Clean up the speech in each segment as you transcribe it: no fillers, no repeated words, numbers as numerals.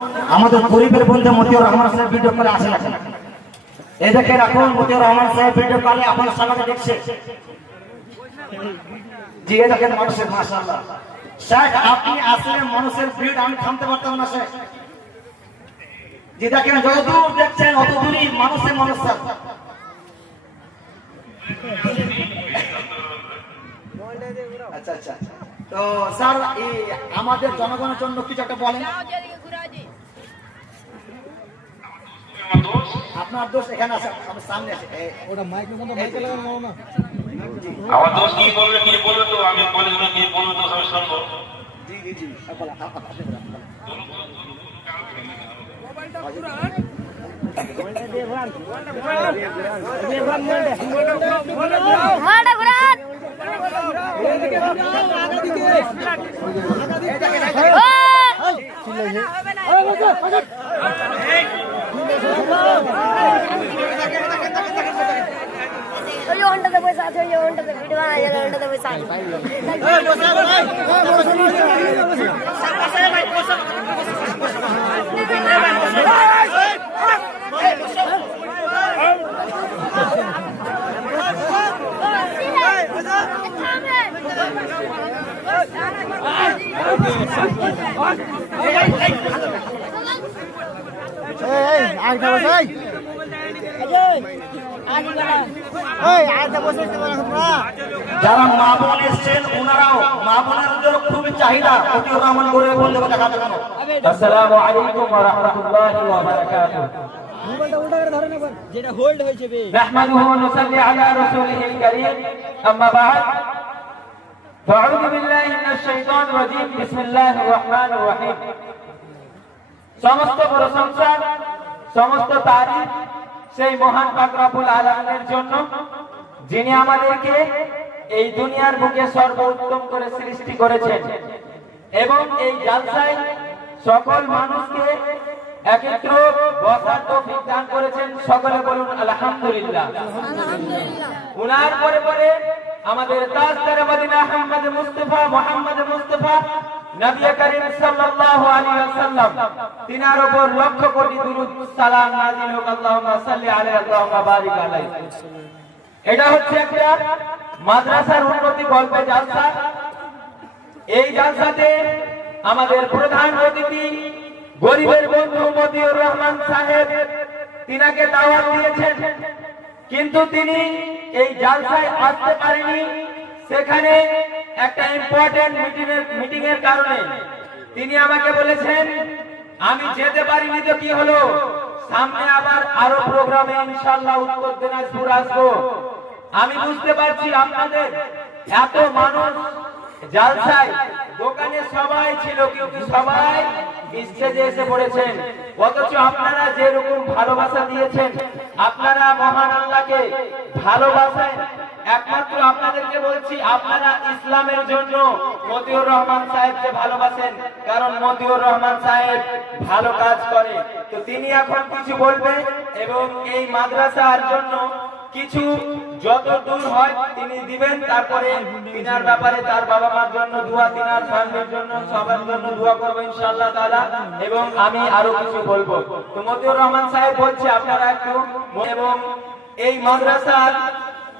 আমাদের গরিবের বন্ধু মতিউর রহমান সাহেব ভিডিও করে আসে এখন এই দেখে রাখুন মতিউর রহমান সাহেব ভিডিও করে আপনার সবাইকে দেখছে জি এই দেখেন মানুষের মাশাআল্লাহ শেখ আপনি আসলে মানুষের ভিড় আমি থামতে পারতাম না শেখ জি দেখেন যতদূর দেখছেন অত দূরই মানুষের মানুষ আচ্ছা আচ্ছা তো স্যার এই আমাদের জনগণের জন্য কিছু একটা বলেন আপনার দোষ এখানে আছে আমার সামনে আছে ওটা মাইকের মধ্যে মাইকে লাগানো না আমার দোষ কি বলবে তো আমি বলে দিলাম কি বলবে তো সব শুনবো জি জি জি বলা আপনি বলা মোবাইলটা পুরো মোবাইলটা দিয়ে ঘোরান মোবাইলটা ঘোরান এদিকে আগা দিকে হবে না ওই ওন্টাতে পয়সা আছে ওই ওন্টাতে ভিডিও বানায় যাবে ওন্টাতে পয়সা আছে এই বসা ভাই বসা ভাই বসা এই আইটা বসাই যারা মা বোন এসছেন ওনারাও মা বোনের খুবই চাহিদা মতিউর রহমান করে বললে দেখা যাবে না আসসালামু আলাইকুম ওয়া রাহমাতুল্লাহি ওয়া বারাকাতুহু মোবাইলটা উল্টা করে ধরেন একবার যেটা হোল্ড হয়েছে বে নাহমাদুহু ওয়া নুসাল্লি আলা রাসূলিহিল কারীম আম্মা বা'দ ফাআউযু বিল্লাহি মিনাশ শাইতানির রাজীম বিসমিল্লাহির রহমানির রহিম সমস্ত প্রশংসা সমস্ত তারিফ সেই মহান পাক রব্বুল আলামিনের জন্য যিনি আমাদেরকে এই দুনিয়ার বুকে সর্বোত্তম করে সৃষ্টি করেছেন এবং এই জালসায় সকল মানুষকে একত্র বসার তৌফিক দান করেছেন সকলে বলুন আলহামদুলিল্লাহ উনার পরে পরে আমাদের তাজদারে মদিনা মুহাম্মদ মুস্তাফা নবী করিম সাল্লাল্লাহু আলাইহি ওয়াসাল্লাম তিনার উপর লক্ষ কোটি দুরূদ সালাম নাযিল হোক আল্লাহুম্মা সাল্লি আলাইহি আল্লাহুম্মা বারিক আলাইহি এটা হচ্ছে একটা মাদ্রাসার উন্নতি গল্পে জালসা এই জালসাতে আমাদের প্রধান অতিথি গরিবের বন্ধু মতিউর রহমান সাহেব তিনাকে দাওয়াত দিয়েছেন কিন্তু তিনি এই জালসায় আসতে পারেনি সেখানে একটা ইম্পর্টেন্ট মিটিং এর কারণে তিনি আমাকে বলেছেন আমি যেতে পারিনি তো কি হলো সামনে আবার আরো প্রোগ্রামে ইনশাআল্লাহ উত্তর দিনাজপুর আসবো আমি বুঝতে পারছি আপনাদের এত মানুষ জালসায় দোকানে সবাই ছিল কিন্তু সবাই স্টেজে এসে পড়েছেন অথচ আপনারা যেরকম ভালোবাসা দিয়েছেন আপনারা মহান আল্লাহকে ভালোবাসেন একমাত্র আপনাদেরকে বলছি আপনারা ইসলামের জন্য মতিউর রহমান সাহেবকে ভালোবাসেন কারণ মতিউর রহমান সাহেব ভালো কাজ করে তো তিনি এখন কিছু বলবেন এবং এই মাদ্রাসার জন্য কিছু যত দূর হয় তিনি দিবেন তারপরে তিনার ব্যাপারে তার বাবা মার জন্য দোয়া তিনার ফ্যামিলির জন্য সবার জন্য দোয়া করব ইনশাআল্লাহ তাআলা এবং আমি আরো কিছু বলবো তো মতিউর রহমান সাহেব বলছে আপনারা একটু এবং এই মাদ্রাসার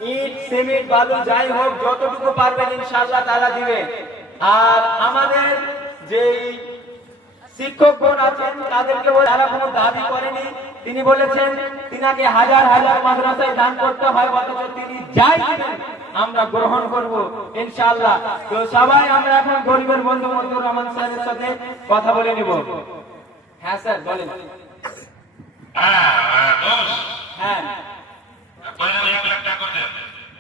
ইট সিমেন্ট বালু যাই হোক যতটুকু পারবেন ইনশাআল্লাহ তাআলা দিবেন আর আমাদের যে শিক্ষকগণ আছেন তাদেরকে যারা কোনো দাবি করেনি তিনি বলেছেন তিনাকে হাজার হাজার মাদ্রাসায় দান করতে হয় অথচ তিনি যাই দিবেন আমরা গ্রহণ করব ইনশাআল্লাহ তো সবাই আমরা এখন গরিবের বন্ধু মতিউর রহমান সাহেবের সাথে কথা বলে নিব হ্যাঁ স্যার বলেন হ্যাঁ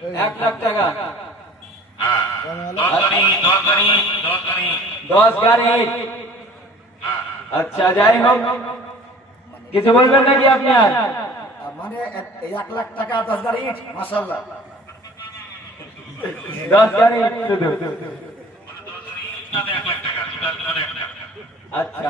1 লাখ টাকা 10 গাড়ি আচ্ছা যাই হোক কিছু বলবেন নাকি আপনি আর মানে 1 লাখ টাকা 10 গাড়ি ইট মাশাআল্লাহ 10 গাড়ি শুধু আচ্ছা